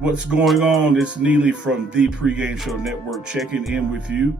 What's going on? It's Neely from the Pregame Show Network checking in with you.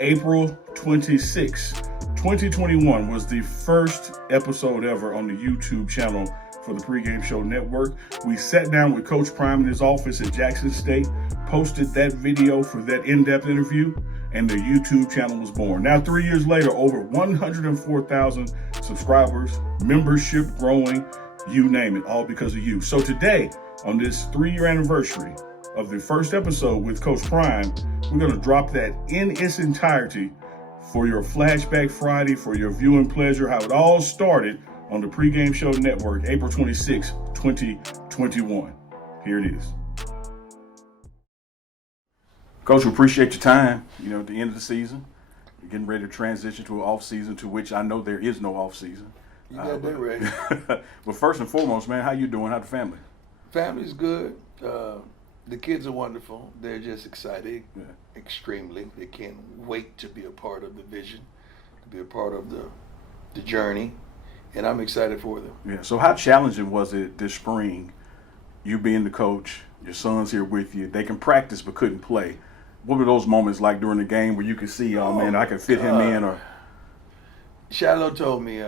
April 26, 2021 was the first episode ever on the YouTube channel for the Pregame Show Network. We sat down with Coach Prime in his office at Jackson State, posted that video for that in-depth interview, and the YouTube channel was born. Now, 3 years later, over 104,000 subscribers, membership growing, you name it, all because of you. So today, on this 3-year anniversary of the first episode with Coach Prime, we're going to drop that in its entirety for your Flashback Friday, for your viewing pleasure, how it all started on the Pregame Show Network, April 26, 2021. Here it is. Coach, we appreciate your time. You know, at the end of the season, you're getting ready to transition to an off season, to which I know there is no off season. You got that right. But first and foremost, man, how you doing? How's the family? Family's good. The kids are wonderful. They're just excited, extremely. They can't wait to be a part of the vision, to be a part of the journey, and I'm excited for them. Yeah. So how challenging was it this spring, you being the coach, your son's here with you, they can practice but couldn't play? What were those moments like during the game where you could see, oh man, I can fit him in? Or Shiloh told me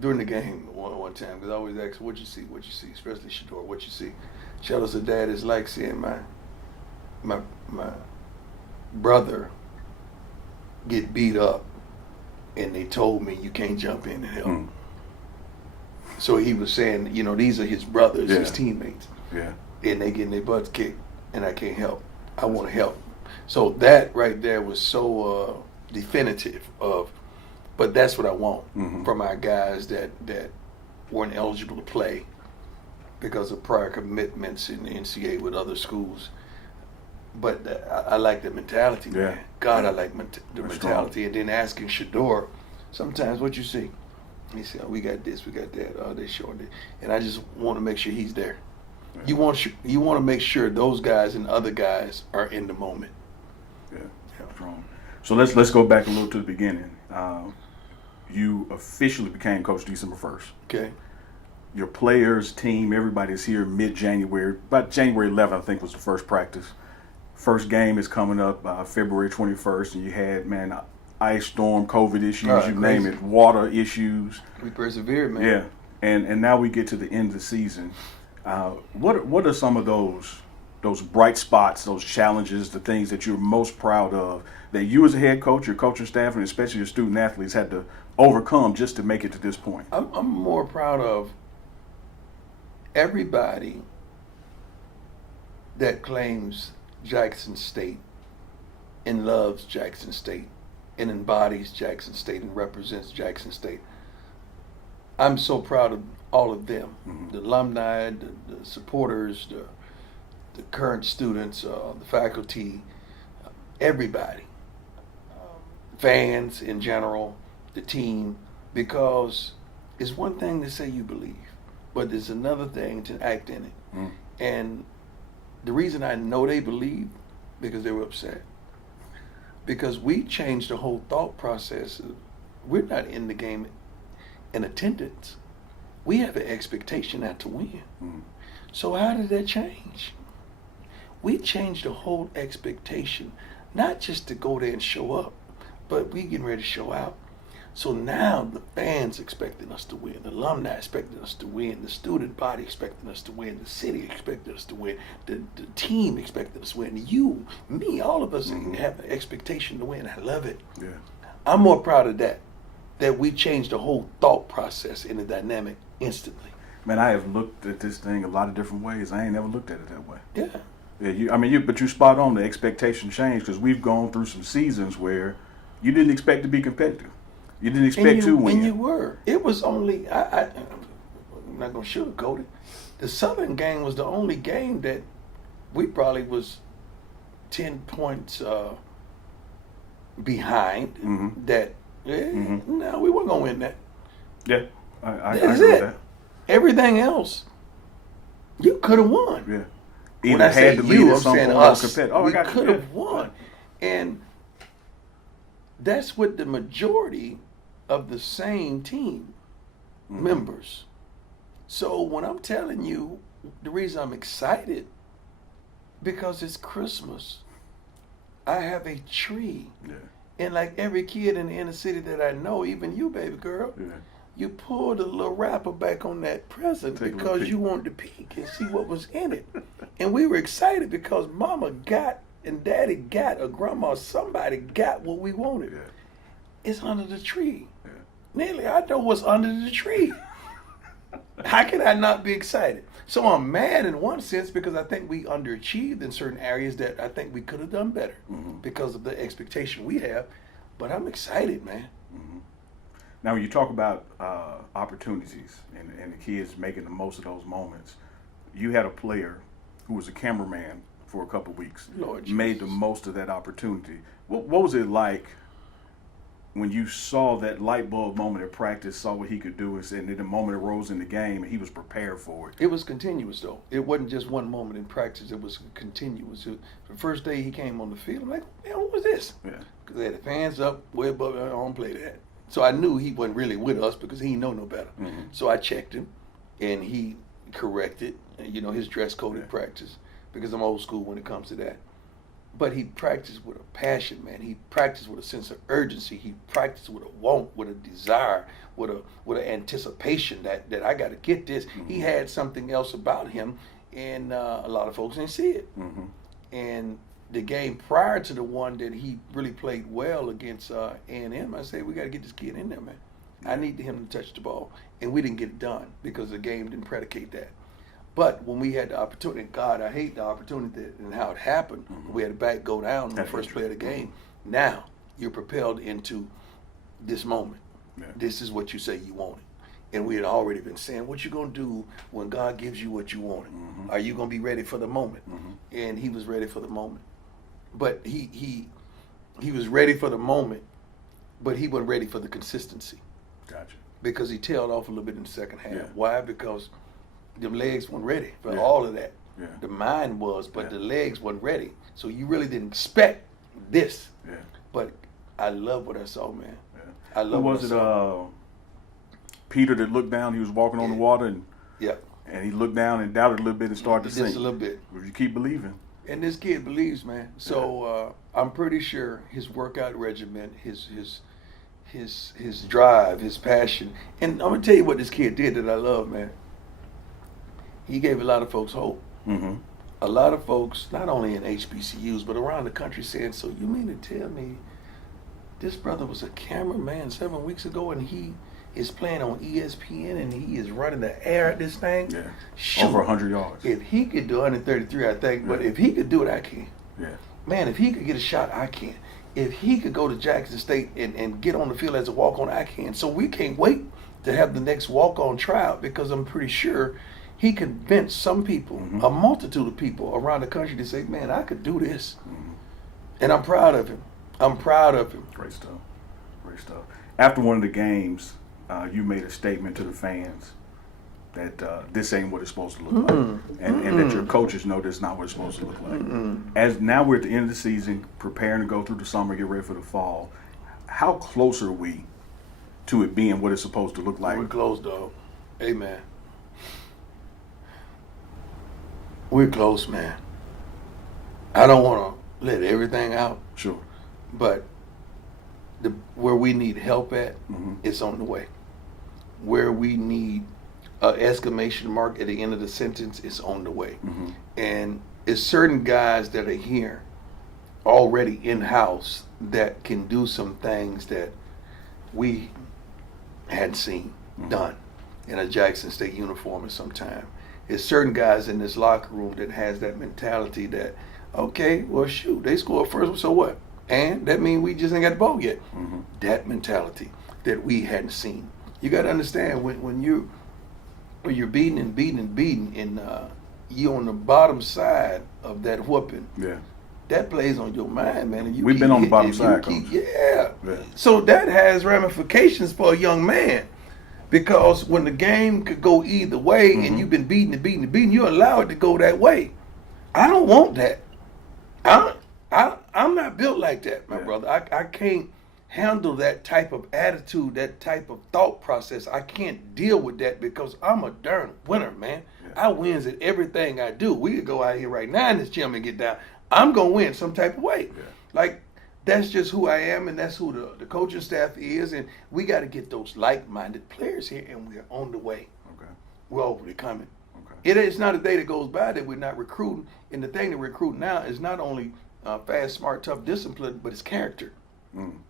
during the game one time, because I always ask, what you see, especially Shador, what you see. Shiloh said, Dad, it's like seeing my brother get beat up, and they told me you can't jump in and help. So he was saying, you know, these are his brothers, his teammates, and they getting their butts kicked, and I can't help. I want to help. So that right there was so definitive of, but that's what I want from our guys that weren't eligible to play because of prior commitments in the NCAA with other schools. But I like the mentality, man. God, I like the mentality. Strong. And then asking Shador, sometimes what you see, he said, oh, we got this, we got that, oh, they showing it. And I just want to make sure he's there. Yeah. You want to make sure those guys and other guys are in the moment. Yeah. Strong. So let's go back a little to the beginning. You officially became coach December 1st. Okay. Your players, team, everybody's here mid-January. About January 11th, I think, was the first practice. First game is coming up February 21st, and you had, man, ice storm, COVID issues, you name it, water issues. We persevered, man. Yeah, and now we get to the end of the season. What are some of those bright spots, those challenges, the things that you're most proud of that you as a head coach, your coaching staff, and especially your student athletes had to overcome just to make it to this point? I'm more proud of everybody that claims Jackson State and loves Jackson State and embodies Jackson State and represents Jackson State. I'm so proud of all of them, the alumni, the supporters, the current students, the faculty, everybody, fans in general, the team, because it's one thing to say you believe, but there's another thing to act in it. And the reason I know they believe, because they were upset. Because we changed the whole thought process. We're not in the game in attendance. We have an expectation not to win. So how did that change? We changed the whole expectation, not just to go there and show up, but we getting ready to show out. So now the fans expecting us to win, the alumni expecting us to win, the student body expecting us to win, the city expecting us to win, the team expecting us to win, you, me, all of us have an expectation to win. I love it. Yeah. I'm more proud of that we changed the whole thought process in the dynamic instantly. Man, I have looked at this thing a lot of different ways. I ain't never looked at it that way. Yeah. Yeah, but you spot on. The expectation changed because we've gone through some seasons where you didn't expect to be competitive. You didn't expect to win. And you were. It was only, I'm not going to sugarcoat it. The Southern game was the only game that we probably was 10 points behind. That, no, we weren't going to win that. Yeah, I That's agree it. with that. Everything else, you could have won. Yeah. When I say you, I'm saying us. We could have won. And that's with the majority of the same team members. So when I'm telling you, the reason I'm excited, because it's Christmas. I have a tree. Yeah. And like every kid in the inner city that I know, even you, baby girl, you pulled a little wrapper back on that present because you wanted to peek and see what was in it. And we were excited because Mama got and Daddy got, or Grandma, somebody got what we wanted. Yeah. It's under the tree. Yeah. Nearly, I know what's under the tree. How can I not be excited? So I'm mad in one sense because I think we underachieved in certain areas that I think we could have done better because of the expectation we have. But I'm excited, man. Mm-hmm. Now, when you talk about opportunities and the kids making the most of those moments, you had a player who was a cameraman for a couple of weeks, Lord made the Jesus. most of that opportunity. What was it like when you saw that light bulb moment at practice, saw what he could do, and then the moment it rose in the game, and he was prepared for it? It was continuous, though. It wasn't just one moment in practice. It was continuous. The first day he came on the field, I'm like, man, what was this? Yeah. Because they had the fans up way above, I don't play that. So I knew he wasn't really with us because he didn't know no better. Mm-hmm. So I checked him, and he corrected, his dress code in practice, because I'm old school when it comes to that. But he practiced with a passion, man. He practiced with a sense of urgency. He practiced with a want, with a desire, with an anticipation that I got to get this. Mm-hmm. He had something else about him, and a lot of folks didn't see it. Mm-hmm. And the game prior to the one that he really played well against A&M, I said, we got to get this kid in there, man. I need him to touch the ball. And we didn't get it done because the game didn't predicate that. But when we had the opportunity, and God, I hate the opportunity and how it happened. Mm-hmm. We had a back go down on the first play of the game. Mm-hmm. Now you're propelled into this moment. Yeah. This is what you say you wanted. And we had already been saying, what you going to do when God gives you what you wanted? Mm-hmm. Are you going to be ready for the moment? Mm-hmm. And he was ready for the moment. But he was ready for the moment, but he wasn't ready for the consistency. Gotcha. Because he tailed off a little bit in the second half. Yeah. Why? Because them legs weren't ready for all of that. Yeah. The mind was, but the legs weren't ready. So you really didn't expect this. Yeah. But I love what I saw, man. Yeah. I love what I saw. Peter that looked down, he was walking on the water, and he looked down and doubted a little bit and started to sink. Just a little bit. If you keep believing. And this kid believes, man. So I'm pretty sure his workout regimen, his drive, his passion, and I'm gonna tell you what this kid did that I love, man. He gave a lot of folks hope. Mm-hmm. A lot of folks, not only in HBCUs, but around the country, saying, so you mean to tell me this brother was a cameraman 7 weeks ago and he is playing on ESPN and he is running the air at this thing? Yeah. Shoot. Over 100 yards. If he could do 133, I think, but if he could do it, I can. Yeah. Man, if he could get a shot, I can. If he could go to Jackson State and get on the field as a walk-on, I can. So we can't wait to have the next walk-on tryout because I'm pretty sure he convinced some people, a multitude of people around the country to say, man, I could do this. Mm-hmm. And I'm proud of him. I'm proud of him. Great stuff. Great stuff. After one of the games, you made a statement to the fans that this ain't what it's supposed to look like. And that your coaches know this is not what it's supposed to look like. As now we're at the end of the season, preparing to go through the summer, get ready for the fall, how close are we to it being what it's supposed to look like? We're close, dog. Amen. We're close, man. I don't want to let everything out. Sure. But where we need help at, it's on the way. Where we need an exclamation mark at the end of the sentence, it's on the way. Mm-hmm. And it's certain guys that are here already in-house that can do some things that we hadn't seen done in a Jackson State uniform at some time. There's certain guys in this locker room that has that mentality that, okay, well, shoot, they scored first, so what? And that means we just ain't got the ball yet. Mm-hmm. That mentality that we hadn't seen. You got to understand when you're beating and you on the bottom side of that whooping. Yeah. That plays on your mind, man. And we've been on the bottom side, Coach. Yeah. So that has ramifications for a young man. Because when the game could go either way and you've been beating, you allow it to go that way. I don't want that. I'm not built like that, my brother. I can't handle that type of attitude, that type of thought process. I can't deal with that because I'm a darn winner, man. I wins at everything I do. We could go out here right now in this gym and get down. I'm going to win some type of way. Yeah. Like, that's just who I am, and that's who the coaching staff is, and we got to get those like-minded players here, and we're on the way. Okay. We're overly coming. Okay. It's not a day that goes by that we're not recruiting, and the thing to recruit now is not only fast, smart, tough, discipline, but it's character.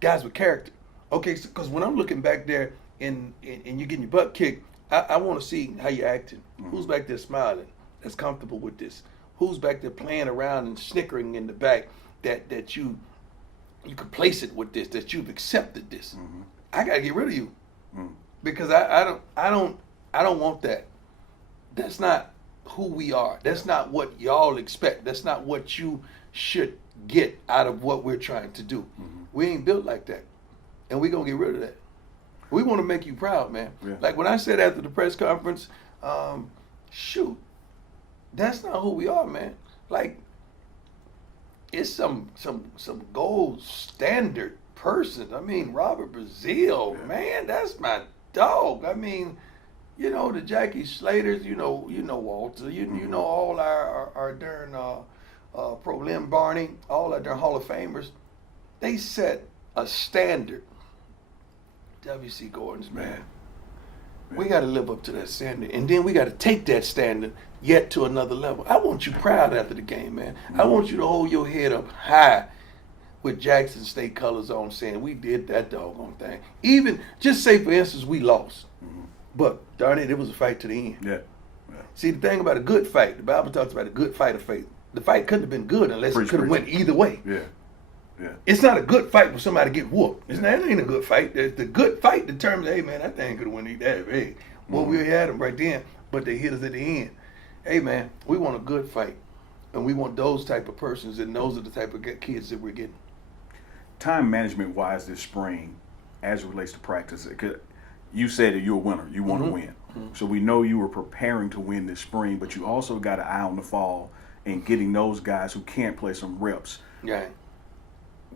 Guys with character. Okay, because when I'm looking back there and you're getting your butt kicked, I want to see how you're acting. Who's back there smiling, that's comfortable with this? Who's back there playing around and snickering in the back that you can place it with this, that you've accepted this? I got to get rid of you because I don't want that. That's not who we are. That's not what y'all expect. That's not what you should get out of what we're trying to do. We ain't built like that, and we're going to get rid of that. We want to make you proud, man. Yeah. Like when I said after the press conference, shoot, that's not who we are, man. Like, it's some gold standard person. I mean, Robert Brazile, man, that's my dog. I mean, you know, the Jackie Slaters, you know Walter, you know all our darn Pro Lim Barney, all our darn Hall of Famers. They set a standard. W.C. Gordon's, man. We got to live up to that standard. And then we got to take that standard yet to another level. I want you proud after the game, man. I want you to hold your head up high with Jackson State colors on, saying we did that doggone thing. Even, just say, for instance, we lost. But, darn it was a fight to the end. Yeah. See, the thing about a good fight, the Bible talks about a good fight of faith. The fight couldn't have been good unless it could have went either way. Yeah. Yeah. It's not a good fight when somebody get whooped. It ain't a good fight. The good fight determines, hey, man, that thing could have went that big. Well, we had them right then, but they hit us at the end. Hey, man, we want a good fight. And we want those type of persons, and those are the type of kids that we're getting. Time management-wise this spring, as it relates to practice, you said that you're a winner. You want to win. So we know you were preparing to win this spring, but you also got an eye on the fall and getting those guys who can't play some reps. Yeah.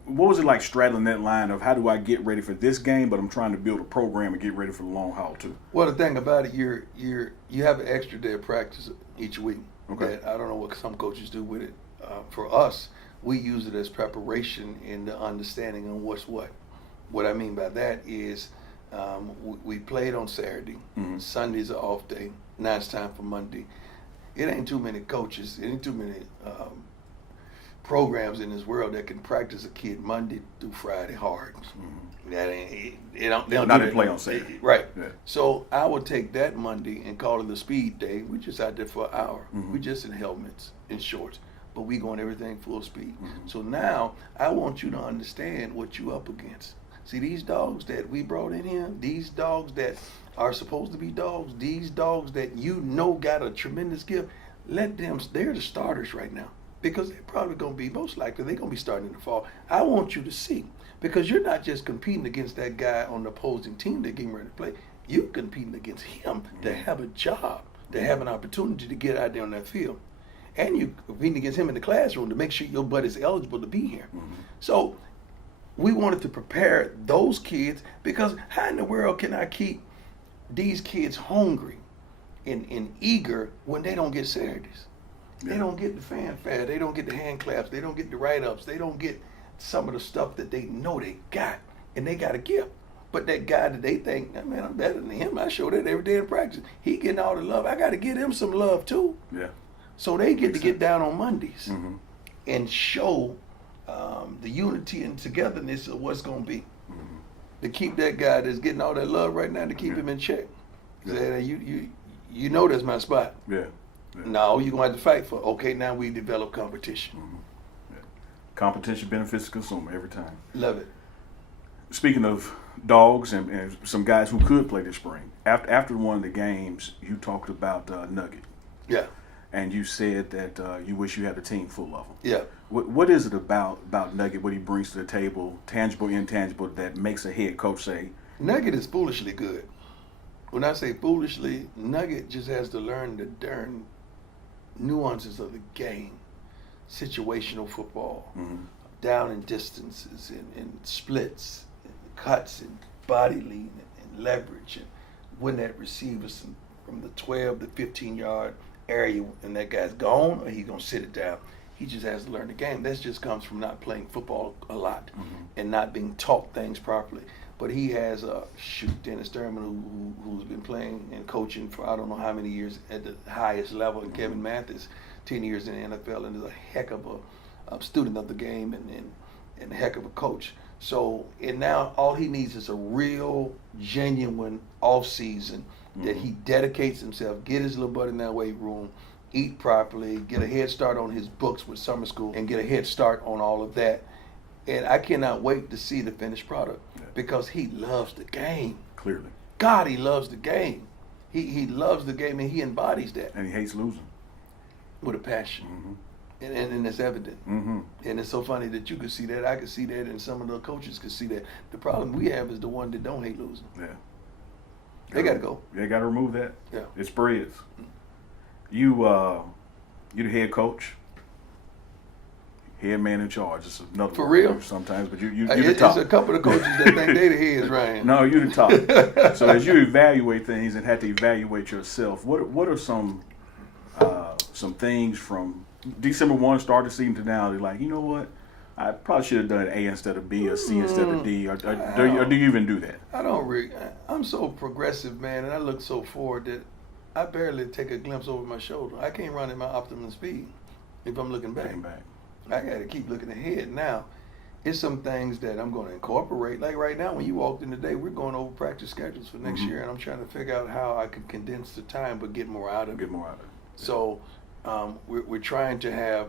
What was it like straddling that line of how do I get ready for this game, but I'm trying to build a program and get ready for the long haul too? Well, the thing about it, you have an extra day of practice each week. Okay. That I don't know what some coaches do with it. For us, we use it as preparation in the understanding of what's what. What I mean by that is we played on Saturday. Sunday's an off day. Now it's time for Monday. It ain't too many coaches. It ain't too many programs in this world that can practice a kid Monday through Friday hard. That ain't they don't play on Saturday. Right. Yeah. So I would take that Monday and call it a speed day. We just out there for an hour. We just in helmets and shorts, but we going everything full speed. So now I want you to understand what you up against. See, these dogs that we brought in here, these dogs that are supposed to be dogs, these dogs that you know got a tremendous gift, let them, they're the starters right now. Because they're probably going to be, most likely, they're going to be starting in the fall. I want you to see. Because you're not just competing against that guy on the opposing team that's getting ready to play. You're competing against him to have a job, to have an opportunity to get out there on that field. And you're competing against him in the classroom to make sure your butt is eligible to be here. So we wanted to prepare those kids because how in the world can I keep these kids hungry and eager when they don't get Saturdays? They don't get the fanfare. They don't get the hand claps. They don't get the write-ups. They don't get some of the stuff that they know they got, and they got a gift. But that guy that they think, man, I'm better than him. I show that every day in practice. He getting all the love. I got to give him some love too. Yeah. So they get to get down on Mondays and show the unity and togetherness of what's going to be. To keep that guy that's getting all that love right now, to keep him in check. Say, you know that's my spot. Yeah. No, you're going to have to fight for it. Okay, now we develop competition. Competition benefits the consumer every time. Love it. Speaking of dogs and some guys who could play this spring, after one of the games, you talked about Nugget. Yeah. And you said that you wish you had a team full of them. Yeah. What is it about Nugget, what he brings to the table, tangible, intangible, that makes a head coach say? Nugget is foolishly good. When I say foolishly, Nugget just has to learn the darn nuances of the game, situational football, down in distances and splits cuts and body lean and leverage and when that receiver's from the 12 to 15-yard area and that guy's gone or he's going to sit it down. He just has to learn the game. That just comes from not playing football a lot and not being taught things properly. But he has Dennis Thurman, who's been playing and coaching for I don't know how many years at the highest level, and Kevin Mathis, 10 years in the NFL, and is a heck of a student of the game and a heck of a coach. So, and now all he needs is a real, genuine off season that he dedicates himself, get his little butt in that weight room, eat properly, get a head start on his books with summer school, and get a head start on all of that. And I cannot wait to see the finished product because he loves the game. Clearly. God, he loves the game. He loves the game and he embodies that. And he hates losing. With a passion. And it's evident. And it's so funny that you could see that. I could see that, and some of the coaches could see that. The problem we have is the one that don't hate losing. Yeah. They got to go. They got to remove that. Yeah. It spreads. You the head coach, head man in charge. It's another For word real? Sometimes, but you're the top. It's a couple of coaches that think they the heads, Ryan. No, you're the top. So as you evaluate things and have to evaluate yourself, what are some things from December 1 start the season to now? They're like, you know what? I probably should have done A instead of B or C instead of D. Or do you even do that? I don't really. I'm so progressive, man, and I look so forward that I barely take a glimpse over my shoulder. I can't run at my optimum speed if I'm looking back. I got to keep looking ahead. Now, it's some things that I'm going to incorporate. Like right now, when you walked in today, we're going over practice schedules for next year, and I'm trying to figure out how I could condense the time but get more out of it. So we're trying to have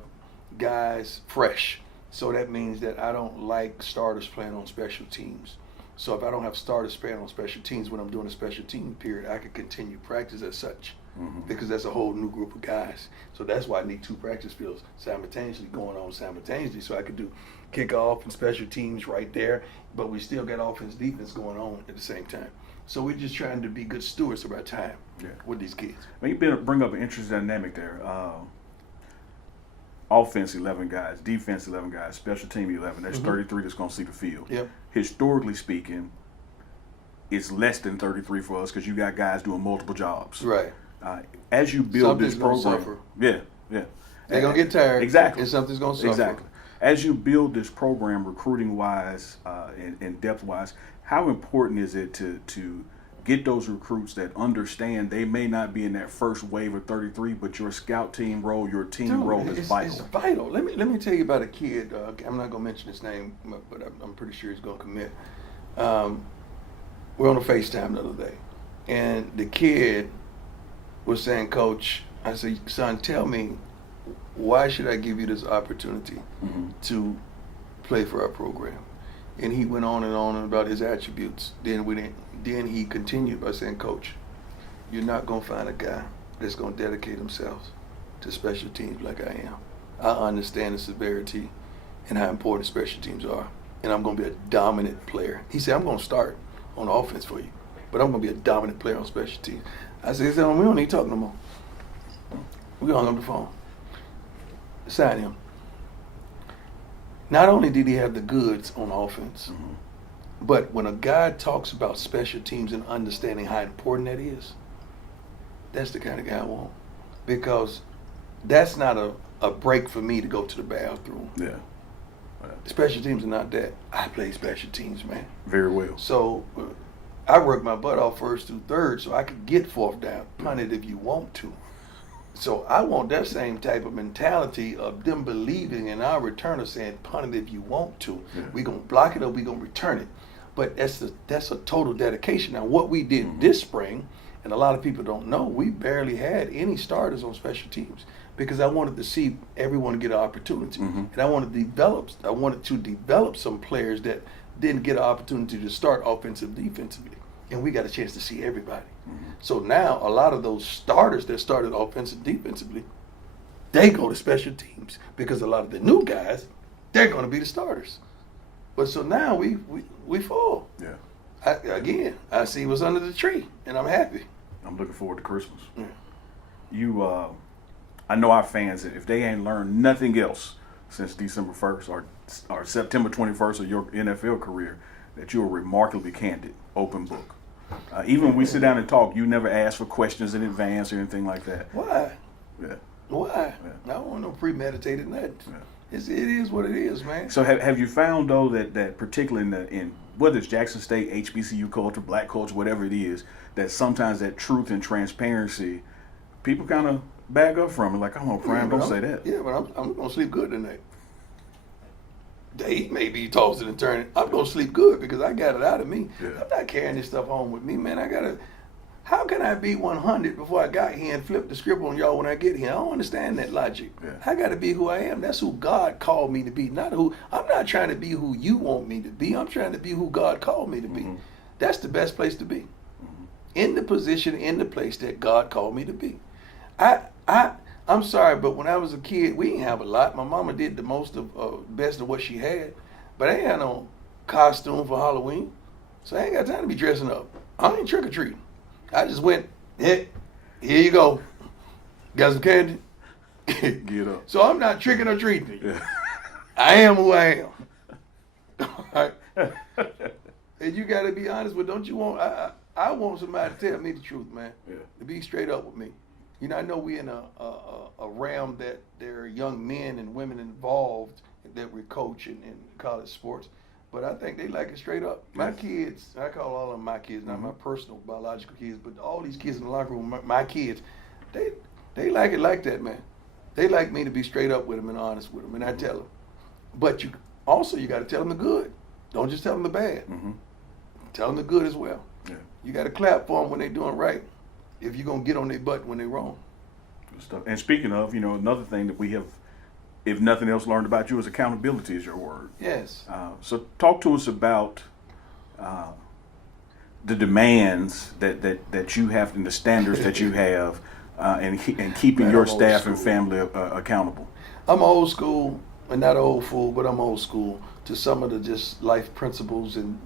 guys fresh. So that means that I don't like starters playing on special teams. So if I don't have starters playing on special teams when I'm doing a special team period, I can continue practice as such because that's a whole new group of guys. So that's why I need 2 practice fields simultaneously going on simultaneously so I could do kickoff and special teams right there, but we still got offense defense going on at the same time. So we're just trying to be good stewards of our time with these kids. Well, you bring up an interesting dynamic there. Offense 11 guys, defense 11 guys, special team 11. That's 33 that's going to see the field. Yep. Historically speaking, it's less than 33 for us because you got guys doing multiple jobs. Right. As you build this program, suffer. Yeah. They're going to get tired. Exactly. And something's going to suffer. Exactly. As you build this program, recruiting-wise and depth-wise, how important is it to get those recruits that understand they may not be in that first wave of 33, but your scout team role, your team role is vital? It's vital. Let me tell you about a kid. I'm not going to mention his name, but I'm pretty sure he's going to commit. We're on a FaceTime the other day, and the kid was saying, Coach, I said, son, tell me, why should I give you this opportunity to play for our program? And he went on and about his attributes. Then he continued by saying, Coach, you're not going to find a guy that's going to dedicate himself to special teams like I am. I understand the severity and how important special teams are, and I'm going to be a dominant player. He said, I'm going to start on offense for you, but I'm going to be a dominant player on special teams. I said, we don't need to talk no more. We're going to hang up the phone. Sign him. Not only did he have the goods on offense, but when a guy talks about special teams and understanding how important that is, that's the kind of guy I want. Because that's not a break for me to go to the bathroom. Yeah. Special teams are not that. I play special teams, man. Very well. So I work my butt off first through third so I could get fourth down. Punt it if you want to. So I want that same type of mentality of them believing in our returner saying, punt it if you want to. Yeah. We're going to block it or we're going to return it. But that's a total dedication. Now, what we did this spring, and a lot of people don't know, we barely had any starters on special teams because I wanted to see everyone get an opportunity. And I wanted to develop some players that didn't get an opportunity to start defensively. And we got a chance to see everybody. So now a lot of those starters that started offensive defensively, they go to special teams because a lot of the new guys, they're going to be the starters. But so now we fall. Yeah. I see what's under the tree, and I'm happy. I'm looking forward to Christmas. Yeah. I know our fans, if they ain't learned nothing else since December 1st or September 21st of your NFL career, that you're remarkably candid, open book. Even when we sit down and talk, you never ask for questions in advance or anything like that. Why? Yeah. Why? Yeah. I don't want no premeditated nothing. Yeah. It is what it is, man. So have you found though that particularly in whether it's Jackson State, HBCU culture, black culture, whatever it is, that sometimes that truth and transparency, people kind of back up from it. Like, come on, Prime, don't say that. Yeah, but I'm gonna sleep good tonight. They may be tossing and turning. I'm gonna sleep good because I got it out of me. Yeah. I'm not carrying this stuff home with me, man. How can I be 100 before I got here and flip the script on y'all when I get here? I don't understand that logic. Yeah. I got to be who I am. That's who God called me to be. I'm not trying to be who you want me to be. I'm trying to be who God called me to be. That's the best place to be. In the position, in the place that God called me to be. I'm sorry, but when I was a kid, we didn't have a lot. My mama did the best of what she had, but I ain't had no costume for Halloween, so I ain't got time to be dressing up. I ain't trick or treating. I just went, here you go. Got some candy? Get up. So I'm not tricking or treating. Yeah. I am who I am. All right? And you got to be honest with, don't you want, I want somebody to tell me the truth, man. Yeah. To be straight up with me. You know, I know we in a realm that there are young men and women involved that we coach in college sports. But I think they like it straight up. My kids, I call all of them my kids, not my personal biological kids, but all these kids in the locker room, my kids, they like it like that, man. They like me to be straight up with them and honest with them, and I tell them. But you got to tell them the good. Don't just tell them the bad. Tell them the good as well. Yeah. You got to clap for them when they're doing right if you're going to get on their butt when they're wrong. Good stuff. And speaking of, another thing that we have, if nothing else, learned about you is accountability is your word. Yes. So talk to us about the demands that you have and the standards that you have and keeping Man, your I'm staff old and family accountable. I'm old school, and not old fool, but I'm old school to some of the just life principles and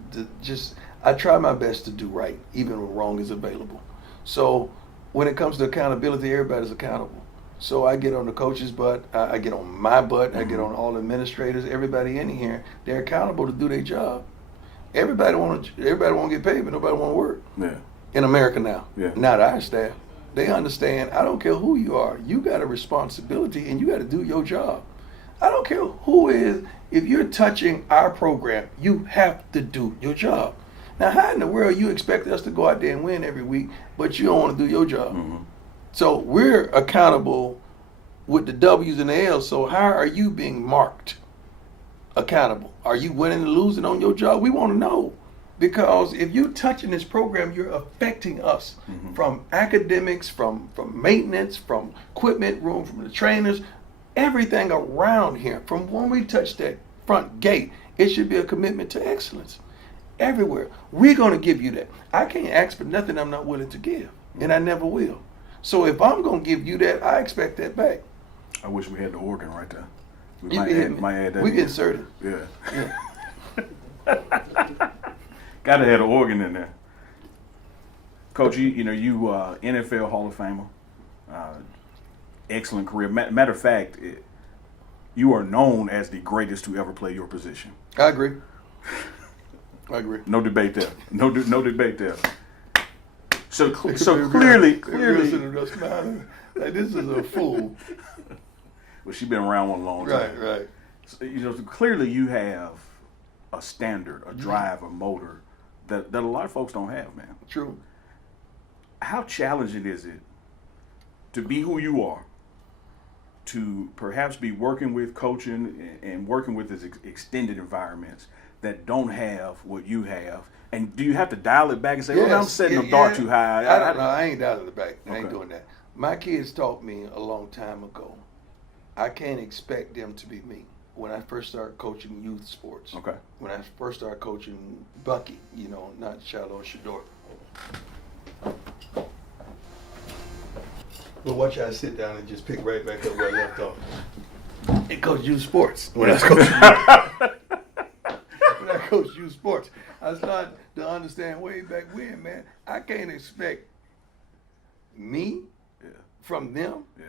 I try my best to do right, even when wrong is available. So when it comes to accountability, everybody's accountable. So I get on the coach's butt, I get on my butt, I get on all administrators, everybody in here. They're accountable to do their job. Everybody want to get paid, but nobody want to work. Yeah. In America now, Yeah. not our staff. They understand. I don't care who you are. You got a responsibility, and you got to do your job. I don't care who is. If you're touching our program, you have to do your job. Now, how in the world you expect us to go out there and win every week, but you don't want to do your job? So we're accountable with the W's and the L's. So how are you being marked accountable? Are you winning and losing on your job? We want to know. Because if you're touching this program, you're affecting us from academics, from maintenance, from equipment room, from the trainers, everything around here. From when we touch that front gate, it should be a commitment to excellence. Everywhere. We're going to give you that. I can't ask for nothing I'm not willing to give, and I never will. So if I'm going to give you that, I expect that back. I wish we had the organ right there. We You might can hit add, me. might add that We in. can insert it. Yeah. Gotta have an organ in there. Coach, you NFL Hall of Famer, excellent career. Matter of fact, you are known as the greatest to ever play your position. I agree. No debate there. No debate there. So clearly, like this is a fool. well, she's been around one long time. Right. So, clearly you have a standard, a drive, a motor that a lot of folks don't have, man. True. How challenging is it to be who you are, to perhaps be working with coaching and working with this extended environments that don't have what you have? And do you have to dial it back and say, I'm setting the bar too high? I don't know. I ain't dialing it back. I ain't Okay. doing that. My kids taught me a long time ago, I can't expect them to be me. When I first started coaching youth sports. Okay. When I first started coaching Bucky, not Shiloh Shador. Well, watch I sit down and just pick right back up where I left off. And coach youth sports. When I coached youth sports, I started to understand way back when, man, I can't expect me from them. Yeah.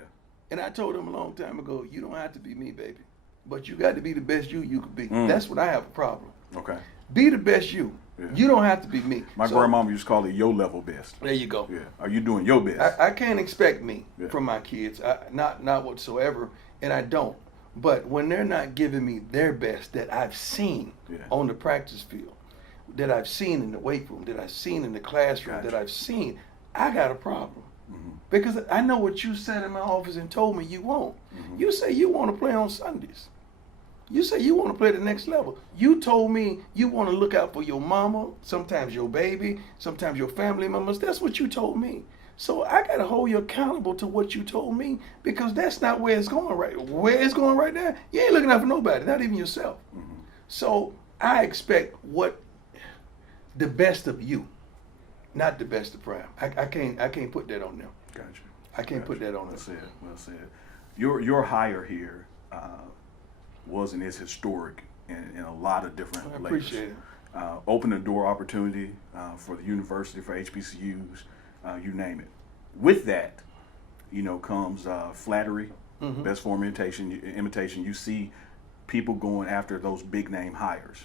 And I told them a long time ago, you don't have to be me, baby. But you got to be the best you could be. That's when I have a problem. Okay. Be the best you. Yeah. You don't have to be me. My grandmama used to call it your level best. There you go. Yeah. Are you doing your best? I can't expect me Yeah. from my kids. Not whatsoever, and I don't. But when they're not giving me their best that I've seen Yeah. on the practice field, that I've seen in the weight room, that I've seen in the classroom, Gotcha. that I've seen, I got a problem. Mm-hmm. Because I know what you said in my office and told me you won't. Mm-hmm. You say you want to play on Sundays. You say you want to play at the next level. You told me you want to look out for your mama, sometimes your baby, sometimes your family members. That's what you told me. So I got to hold you accountable to what you told me, because that's not where it's going right. Where it's going right now, you ain't looking out for nobody, not even yourself. Mm-hmm. So I expect the best of you, not the best of Prime. I can't put that on them. Gotcha. I can't put that on Well them. said. Well said. Your hire here was and is historic in a lot of different I layers. appreciate it. Open the door opportunity for the university, for HBCUs, you name it. With that, comes flattery, Mm-hmm. best form of imitation. You see people going after those big name hires.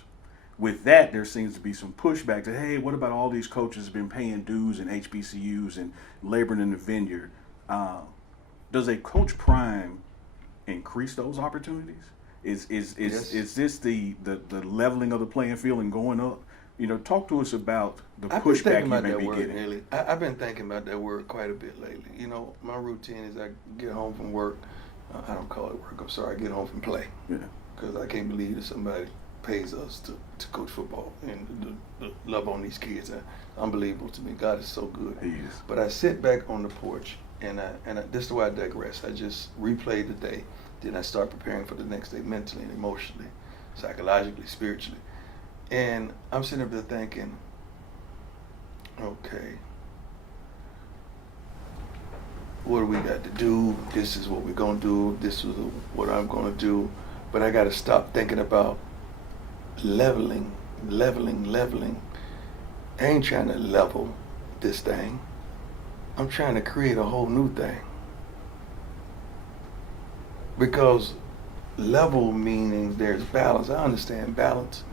With that, there seems to be some pushback to, hey, what about all these coaches have been paying dues in HBCUs and laboring in the vineyard? Does a Coach Prime increase those opportunities? Is Yes. this the leveling of the playing field and going up? Talk to us about the I've been pushback thinking you about may that be word getting. lately. I've been thinking about that word quite a bit lately. My routine is I get home from work. I don't call it work. I'm sorry. I get home from play, Yeah. because I can't believe that somebody pays us to coach football and to love on these kids. Unbelievable to me. God is so good. He is. But I sit back on the porch, and this is the way I digress. I just replay the day. Then I start preparing for the next day mentally and emotionally, psychologically, spiritually. And I'm sitting up there thinking, okay, what do we got to do? This is what we're going to do. This is what I'm going to do. But I got to stop thinking about leveling. I ain't trying to level this thing. I'm trying to create a whole new thing. Because level meaning there's balance. I understand balance.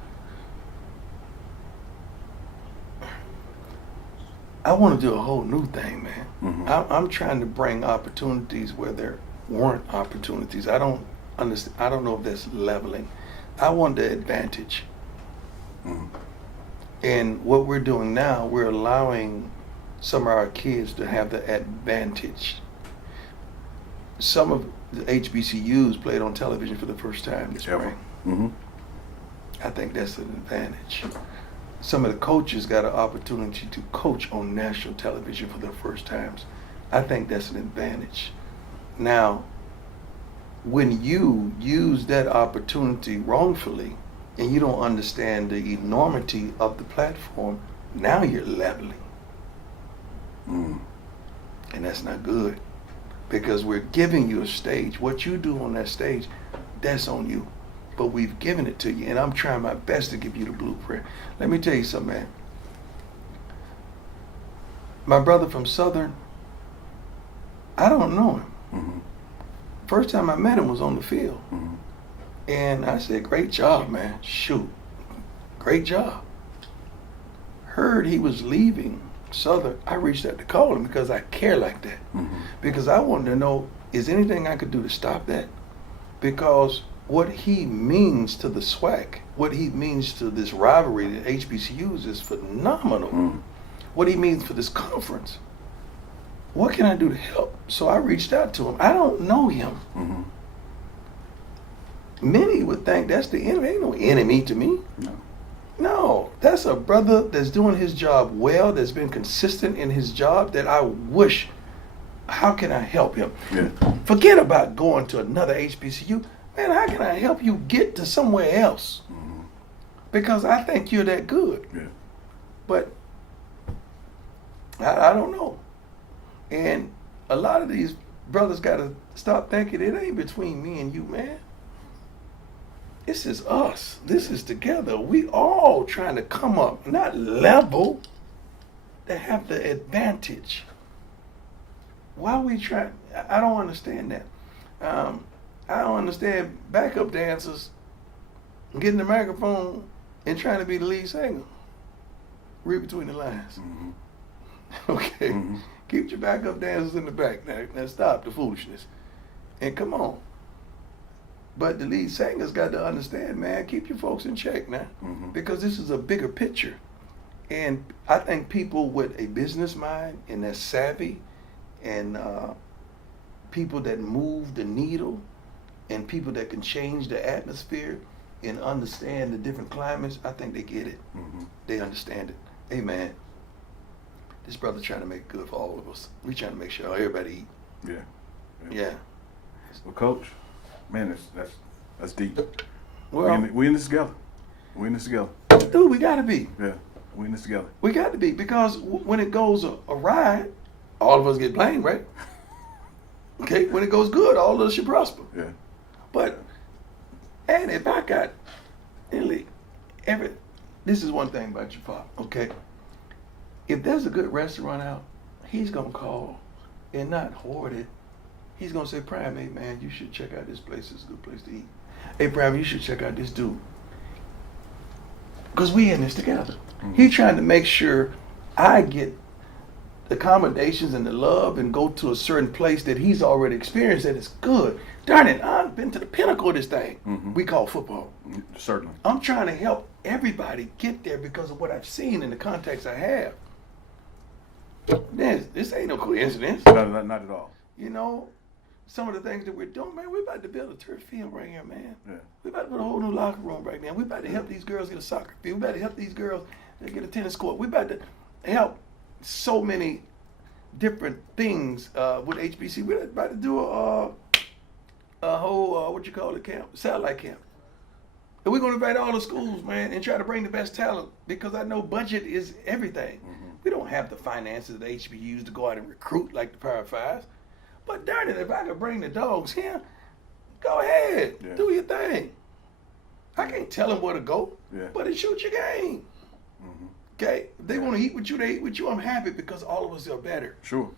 I want to do a whole new thing, man. Mm-hmm. I'm trying to bring opportunities where there weren't opportunities. I don't understand. I don't know if that's leveling. I want the advantage. Mm-hmm. And what we're doing now, we're allowing some of our kids to have the advantage. Some of the HBCUs played on television for the first time this spring. Mm-hmm. I think that's an advantage. Some of the coaches got an opportunity to coach on national television for the first times. I think that's an advantage. Now, when you use that opportunity wrongfully and you don't understand the enormity of the platform, now you're leveling. Mm. And that's not good, because we're giving you a stage. What you do on that stage, that's on you. But we've given it to you, and I'm trying my best to give you the blueprint. Let me tell you something, man. My brother from Southern, I don't know him. Mm-hmm. First time I met him was on the field. Mm-hmm. And I said, great job, man. Shoot. Great job. Heard he was leaving Southern. I reached out to call him because I care like that. Mm-hmm. Because I wanted to know, is anything I could do to stop that? Because what he means to the SWAC, what he means to this rivalry that HBCUs is phenomenal. Mm-hmm. What he means for this conference. What can I do to help? So I reached out to him. I don't know him. Mm-hmm. Many would think that's the enemy. Ain't no enemy to me. No. No, that's a brother that's doing his job well, that's been consistent in his job, that I wish, how can I help him? Yeah. Forget about going to another HBCU. Man, how can I help you get to somewhere else? Mm-hmm. Because I think you're that good. Yeah. But I don't know. And a lot of these brothers got to stop thinking it ain't between me and you, man. This is us. This is together. We all trying to come up, not level, to have the advantage. Why we try? I don't understand that. I don't understand backup dancers getting the microphone and trying to be the lead singer. Read between the lines. Okay? Keep your backup dancers in the back. Now stop the foolishness. And come on. But the lead singer's got to understand, man, keep your folks in check now. Because this is a bigger picture. And I think people with a business mind and that's savvy and people that move the needle and people that can change the atmosphere and understand the different climates, I think they get it. They understand it. Hey, man, this brother trying to make it good for all of us. We trying to make sure everybody eat. Yeah. Well, Coach, man, that's deep. Well, we in this together. We in this together. Dude, we got to be. Yeah, we in this together. We got to be, because when it goes awry, all of us get blamed, right? Okay, when it goes good, all of us should prosper. Yeah. But, and if I got nearly this is one thing about your father, okay? If there's a good restaurant out, he's going to call and not hoard it. He's going to say, Prime, hey, man, you should check out this place. It's a good place to eat. Hey, Prime, you should check out this dude. Because we in this together. He's trying to make sure I get the accommodations and the love and go to a certain place that he's already experienced that is good. Darn it, I've been to the pinnacle of this thing we call football. Certainly. I'm trying to help everybody get there because of what I've seen in the context I have. This ain't no coincidence. Not at all. You know, some of the things that we're doing, man, we're about to build a turf field right here, man. Yeah. We're about to put a whole new locker room right now. We're about to help these girls get a soccer field. We're about to help these girls get a tennis court. We're about to help so many different things with HBC. We're about to do a whole, camp, satellite camp. And we're going to invite all the schools, man, and try to bring the best talent because I know budget is everything. We don't have the finances that HBCUs to go out and recruit like the Power Fives. But darn it, if I could bring the dogs here, go ahead, do your thing. I can't tell them where to go, but it's shoot your game. Okay? If they want to eat with you, they eat with you. I'm happy because all of us are better. Sure.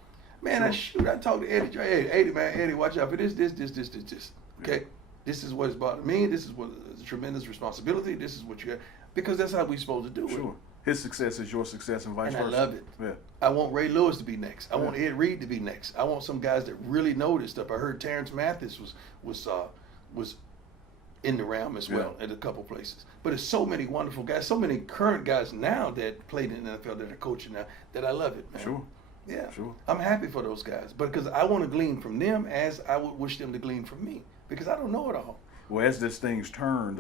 Man, I talked to Eddie. Hey, Eddie, man, Eddie, watch out for this. Okay? This is what it's about to me. This is what is a tremendous responsibility. This is what you got. Because that's how we're supposed to do it. Sure. His success is your success and vice versa. And I love it. Yeah. I want Ray Lewis to be next. I want Ed Reed to be next. I want some guys that really know this stuff. I heard Terrence Mathis was in the realm as well at a couple places. But there's so many wonderful guys, so many current guys now that played in the NFL that are coaching now that I love it, man. Sure. Yeah. Sure. I'm happy for those guys. But because I want to glean from them as I would wish them to glean from me. Because I don't know it all. Well, as this thing's turned,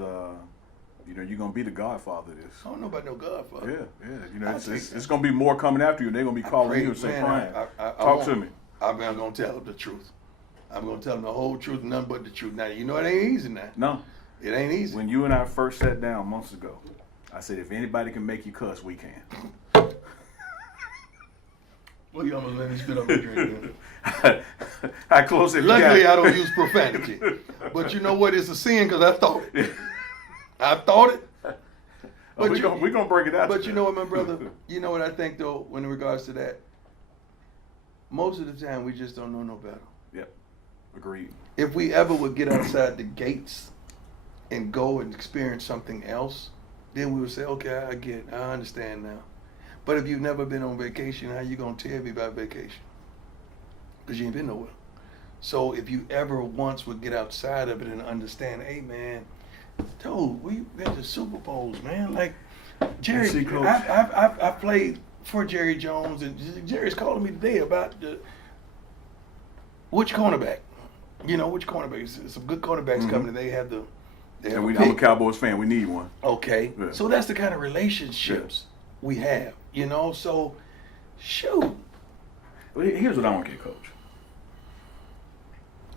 you're going to be the godfather of this. I don't know about no godfather. Yeah. It's going to be more coming after you. They're going to be calling you and saying, Brian, talk to me. I'm going to tell them the truth. I'm going to tell them the whole truth and nothing but the truth. Now, you know it ain't easy now. No. It ain't easy. When you and I first sat down months ago, I said, if anybody can make you cuss, we can. Well, you almost let me spit on my drink. How close it Luckily, I don't use profanity. But you know what? It's a sin because I thought it. I thought it. But we're going to break it out. But you know what, my brother? You know what I think, though, in regards to that? Most of the time, we just don't know no better. Yep. Agreed. If we ever would get outside the gates and go and experience something else, then we would say, okay, I understand now. But if you've never been on vacation, how you going to tell me about vacation? Because you ain't been nowhere. So if you ever once would get outside of it and understand, hey, man, dude, we've been to Super Bowls, man. Like, Jerry, I played for Jerry Jones, and Jerry's calling me today about which cornerback. You know, which cornerbacks. Some good cornerbacks coming, and they have the I'm a Cowboys fan. We need one. Okay. Yeah. So that's the kind of relationships we have, you know? So, shoot. Well, here's what I want to get, Coach.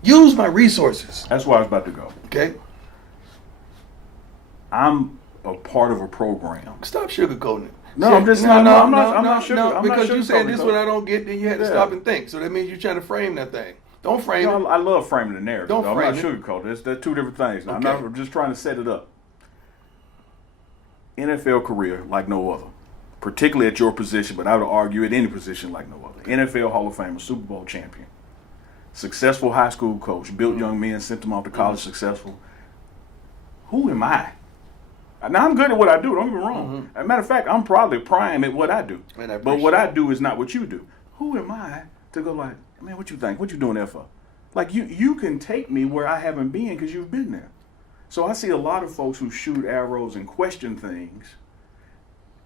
Use my resources. That's where I was about to go. Okay. I'm a part of a program. Stop sugarcoating it. No, I'm just not. I'm not sugarcoating. Because you said this is what I don't get, then you had to stop and think. So that means you're trying to frame that thing. Don't frame it. I love framing the narrative. Don't frame it. I'm not sugarcoating. They're two different things. Okay. I'm just trying to set it up. NFL career like no other, particularly at your position, but I would argue at any position like no other. NFL Hall of Famer, Super Bowl champion, successful high school coach, built young men, sent them off to college successful. Who am I Now, I'm good at what I do. Don't get me wrong. As a matter of fact, I'm probably prime at what I do. But what I do is not what you do. Who am I to go like, man, what you think? What you doing there for? Like, you can take me where I haven't been because you've been there. So I see a lot of folks who shoot arrows and question things.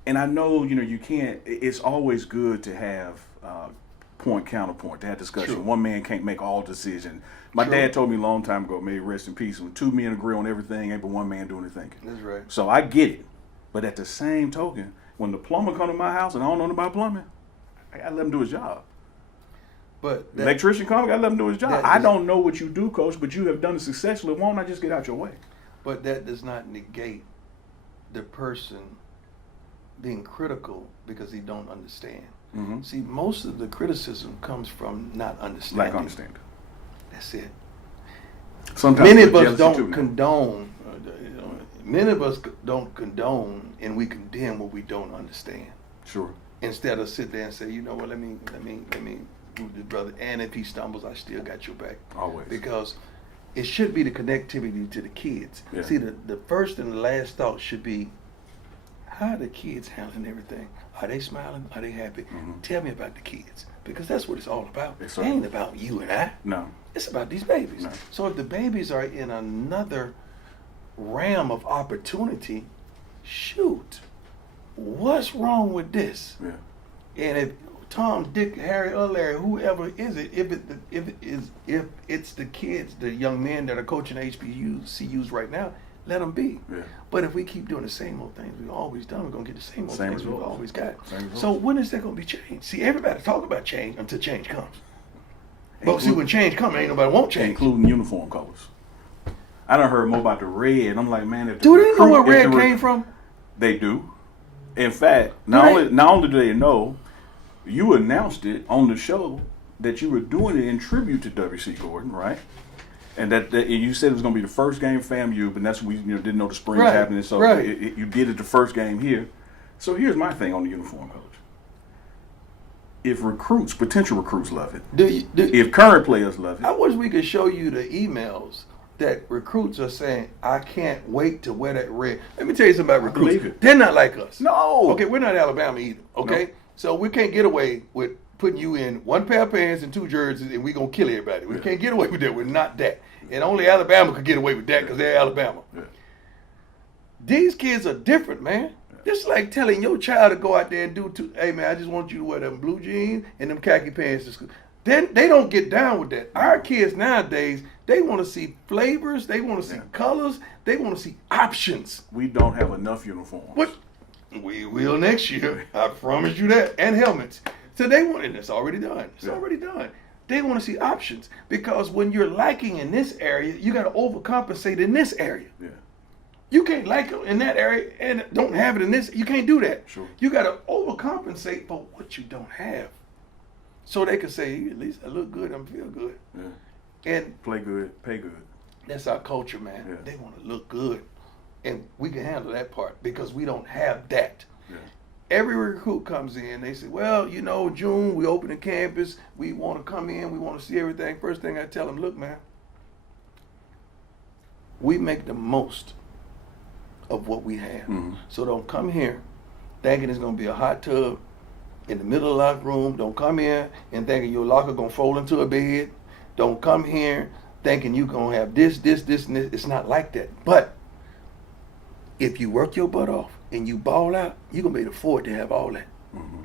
And I know, you can't, it's always good to have point counterpoint, to have discussion. True. One man can't make all decisions. My dad told me a long time ago, may he rest in peace, when two men agree on everything, ain't but one man doing the thinking. That's right. So I get it. But at the same token, when the plumber come to my house and I don't know about plumbing, I gotta let him do his job. But The electrician come, I gotta let him do his job. that I is- don't know what you do, Coach, but you have done it successfully. Why don't I just get out your way? But that does not negate the person being critical because he don't understand. Mm-hmm. See, most of the criticism comes from not understanding. Lack of understanding. That's it. Sometimes Many of with us jealousy don't too, man. condone. Many of us don't condone, and we condemn what we don't understand. Sure. Instead of sit there and say, you know what, let me move this brother. And if he stumbles, I still got your back. Always. Because it should be the connectivity to the kids. Yeah. See, the first and the last thought should be, how are the kids handling everything? Are they smiling? Are they happy? Mhm. Tell me about the kids. Because that's what it's all about. Yes, It sir. ain't about you and I. No. It's about these babies. No. So if the babies are in another realm of opportunity, shoot, what's wrong with this? Yeah. And if Tom, Dick, Harry, or Larry, whoever is it, if it's the kids, the young men that are coaching HBCUs right now, let them be. Yeah. But if we keep doing the same old things we've always done, we're gonna get the same old Same things we've results. always got. Same results. So when is that gonna be changed? See, everybody talk about change until change comes. But see, when change comes, ain't nobody want change. Including uniform colors. I done heard more about the red. I'm like, man, if the Do they know recruit- where if red the came from? They do. In fact, not only do they know, you announced it on the show that you were doing it in tribute to W.C. Gordon, right? And that and you said it was going to be the first game FAMU, but that's we didn't know the spring's Right, happening, so right. you did it the first game here. So here's my thing on the uniform colors. If potential recruits love it, if current players love I it, wish we could show you the emails that recruits are saying, I can't wait to wear that red. Let me tell you something about recruits. believe it. They're not like us. no. Okay, we're not Alabama either. Okay? No. So we can't get away with putting you in one pair of pants and two jerseys and we're going to kill everybody. We can't get away with that. We're not that. And only Alabama could get away with that because they're Alabama. Yeah. These kids are different, man. It's like telling your child to go out there and hey, man, I just want you to wear them blue jeans and them khaki pants to school. Then they don't get down with that. Our kids nowadays, they want to see flavors, they want to see colors, they want to see options. We don't have enough uniforms. What? We will next year. I promise you that. And helmets. So they want, and it's already done. It's already done. They want to see options because when you're lacking in this area, you got to overcompensate in this area. Yeah. You can't like it in that area and don't have it in this. You can't do that. Sure. You got to overcompensate for what you don't have. So they can say, at least I look good, I feel good. Yeah. And Play good, pay good. that's our culture, man. Yeah. They want to look good. And we can handle that part because we don't have that. Yeah. Every recruit comes in, they say, well, June, we open the campus, we want to come in, we want to see everything. First thing I tell them, look, man, we make the most of what we have. Mhm. So don't come here thinking it's going to be a hot tub in the middle of the locker room. Don't come here and thinking your locker going to fold into a bed. Don't come here thinking you're going to have this, and this. It's not like that. But if you work your butt off and you ball out, you're going to be able to afford to have all that. Mm-hmm.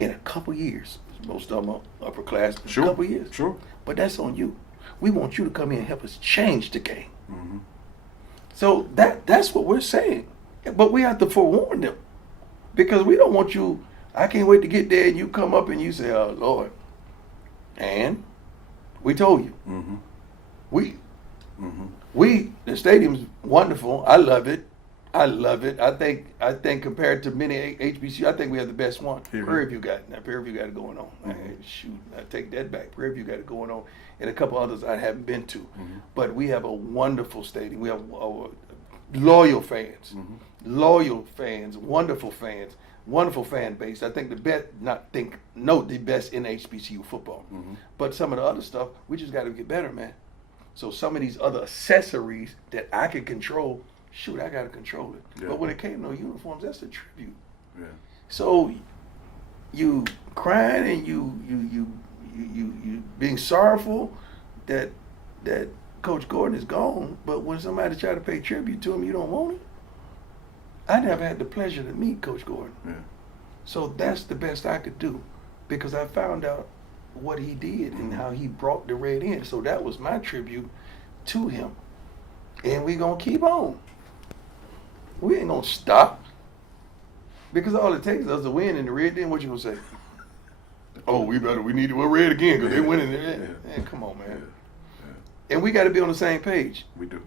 In a couple years. Most of them are upper class. Sure. A couple years. Sure. But that's on you. We want you to come in and help us change the game. Mm-hmm. So that's what we're saying. But we have to forewarn them. Because we don't want you, I can't wait to get there and you come up and you say, oh, Lord. And we told you. Mm-hmm. The stadium's wonderful. I love it. I think compared to many HBCU, I think we have the best one. Here. Prairie View got it going on. Shoot, I take that back. Prairie View got it going on, and a couple others I haven't been to. Mm-hmm. But we have a wonderful stadium. We have loyal fans, wonderful fans, wonderful fan base. I think the best, the best in HBCU football. Mm-hmm. But some of the other stuff, we just got to get better, man. So some of these other accessories that I can control, shoot, I got to control it. Yeah. But when it came to uniforms, that's a tribute. Yeah. So you crying and you being sorrowful that Coach Gordon is gone, but when somebody try to pay tribute to him, you don't want it. I never had the pleasure to meet Coach Gordon. Yeah. So that's the best I could do, because I found out what he did and how he brought the red in. So that was my tribute to him. And we gonna keep on. We ain't gonna stop. Because all it takes is us to win in the red, then what you gonna say? Oh, we need to wear red again because they winning the red. Yeah. Man, come on, man. Yeah. And we gotta be on the same page. We do.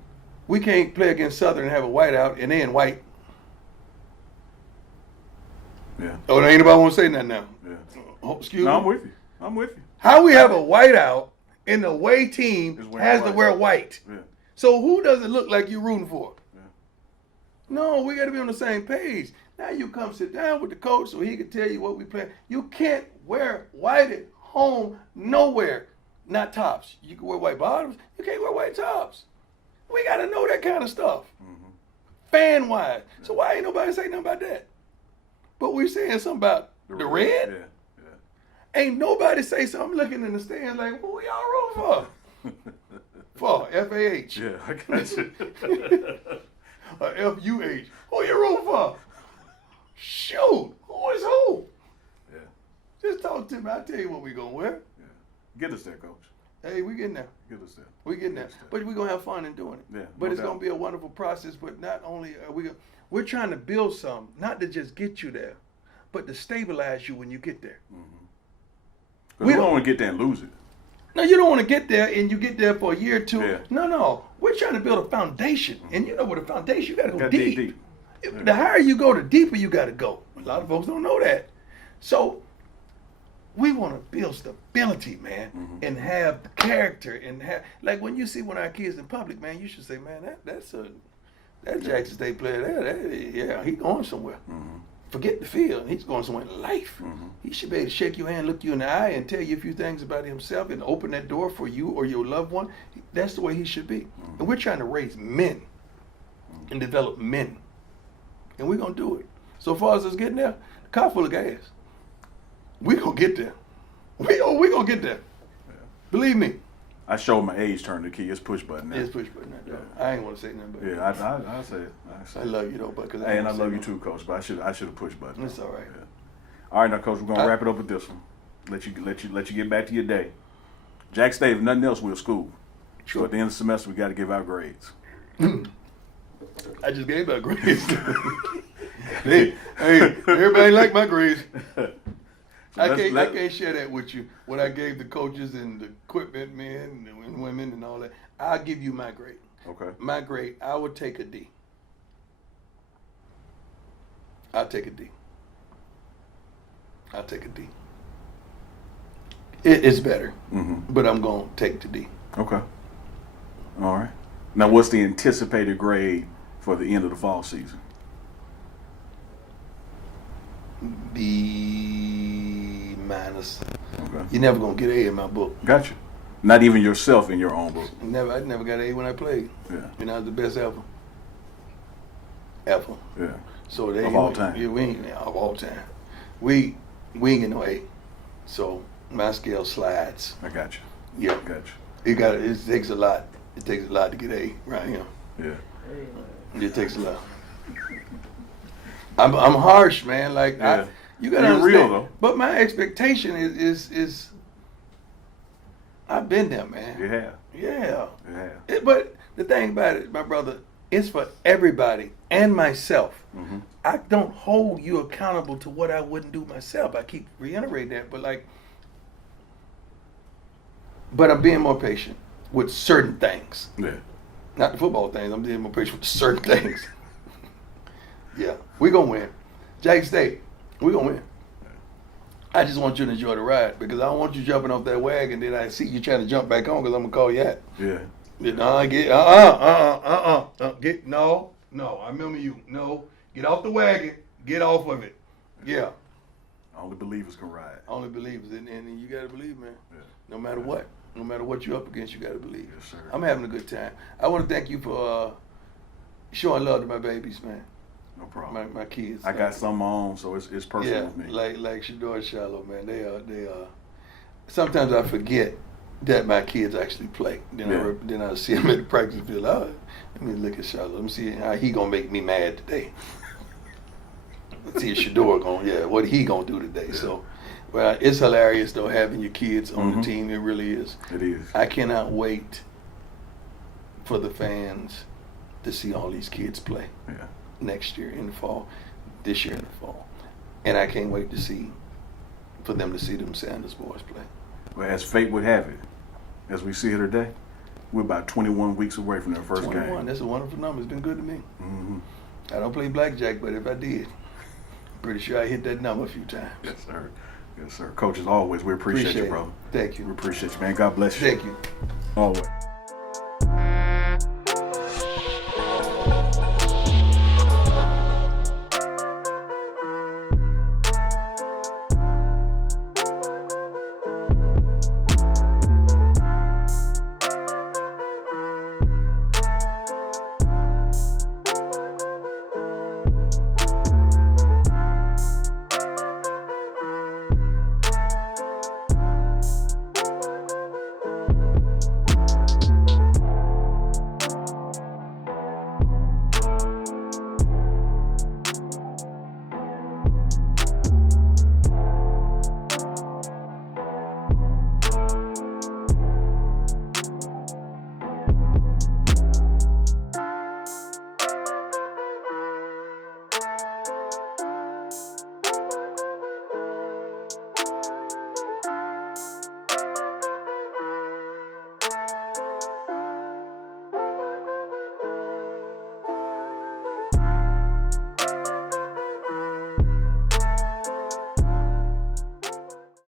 We can't play against Southern and have a white out and they in white. Yeah. Oh, there ain't nobody want to say nothing now. Yeah. Oh, excuse No, me. I'm with you. I'm with you. How we have a white out and the away team Is wearing has to white. wear white. Yeah. So who does it look like you're rooting for? Yeah. No, we got to be on the same page. Now you come sit down with the coach so he can tell you what we play. You can't wear white at home nowhere. Not tops. You can wear white bottoms. You can't wear white tops. We got to know that kind of stuff. Mm-hmm. Fan-wise. So why ain't nobody say nothing about that? But we saying something about the red? Yeah. Ain't nobody say something. I'm looking in the stands like, who y'all root for? For FAH. Yeah, I got you. Or FUH. Who you root for? Shoot. Who is who? Yeah. Just talk to me. I'll tell you what we going to wear. Yeah. Get us there, Coach. Hey, we getting there. Get us there. We getting there. But we're going to have fun in doing it. Yeah, But no it's going doubt. to be a wonderful process. But not only are we're trying to build something, not to just get you there, but to stabilize you when you get there. We don't want to get there and lose it. No, you don't want to get there and you get there for a year or two. Yeah. No. We're trying to build a foundation. And you know what a foundation, you got to go Got deep. Yeah. The higher you go, the deeper you got to go. A lot of folks don't know that. So we want to build stability, man, and have the character and have, like when you see one of our kids in public, man, you should say, man, that Jackson State player there, yeah, he going somewhere. Forget the field. He's going somewhere in life. He should be able to shake your hand, look you in the eye, and tell you a few things about himself and open that door for you or your loved one. That's the way he should be. And we're trying to raise men and develop men. And we're going to do it. So far as us getting there, the car full of gas. We're going to get there. We're going to get there. Yeah. Believe me. I showed my age turn the key. It's push button now. It's push button. I ain't want to say nothing but Yeah, I say it. I love you though, but because Hey, and I love you too, Coach. But I should have pushed button. It's all right. Yeah. All right, now, Coach, we're gonna wrap it up with this one. Let you get back to your day. Jack State, if nothing else, we're school. So at the end of the semester, we got to give out grades. I just gave out grades. hey, everybody like my grades. I can't share that with you. What I gave the coaches and the equipment men and women and all that. I'll give you my grade. Okay. My grade, I would take a D. I'll take a D. It's better, but I'm going to take the D. Okay. All right. Now, what's the anticipated grade for the end of the fall season? B minus. Okay. You're never going to get an A in my book. Gotcha. Not even yourself in your own book. I never got an A when I played. Yeah. And I was the best ever. Ever. Yeah. So Of all time. Yeah, we ain't of all time. We ain't get no A. So my scale slides. I got you. Yeah. Gotcha. It takes a lot. It takes a lot to get A right here. Yeah. It takes a lot. I'm harsh, man. Like Yeah. you gotta You're understand. real, though. But my expectation is I've been there, man. You have. Yeah. You have. But the thing about it, my brother, it's for everybody and myself. I don't hold you accountable to what I wouldn't do myself. I keep reiterating that, but I'm being more patient with certain things. Yeah. Not the football things. I'm being more patient with certain things. Yeah, we're going to win. Jack State, we're going to win. I just want you to enjoy the ride because I don't want you jumping off that wagon. Then I see you trying to jump back on because I'm going to call you out. Yeah. No, I remember you. No, get off the wagon. Get off of it. Yeah. Only believers can ride. Only believers. And you got to believe, man. Yeah. No matter what. No matter what you're up against, you got to believe. Yes, sir. I'm having a good time. I want to thank you for showing love to my babies, man. No problem. My kids. I got some on, so it's personal with me. like Shador and Shallow, man. They are. Sometimes I forget that my kids actually play. Then I see them at the practice field. Oh, let me look at Shallow. Let me see how he gonna make me mad today. Let's see if Shador what he gonna do today. So, well, it's hilarious though having your kids on the team. It really is. It is. I cannot wait for the fans to see all these kids play next year in the fall, this year in the fall, and I can't wait for them to see them Sanders boys play. Well, as fate would have it, as we see here today, we're about 21 weeks away from their first 21, game. that's a wonderful number. It's been good to me. Mm-hmm. I don't play blackjack, but if I did, I'm pretty sure I hit that number a few times. Yes, sir. Yes, sir. Coach, as always, we appreciate you, bro. Thank you. We appreciate you, man. God bless you. Thank you. Always.